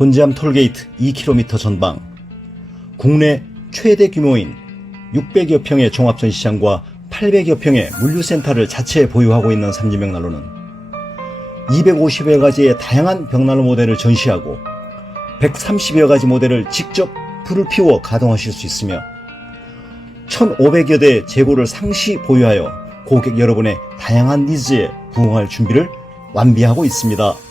곤지암 톨게이트 2km 전방, 국내 최대 규모인 600여 평의 종합전시장과 800여 평의 물류센터를 자체에 보유하고 있는 삼진벽난로는 250여 가지의 다양한 벽난로 모델을 전시하고 130여 가지 모델을 직접 불을 피워 가동하실 수 있으며 1,500여 대의 재고를 상시 보유하여 고객 여러분의 다양한 니즈에 부응할 준비를 완비하고 있습니다.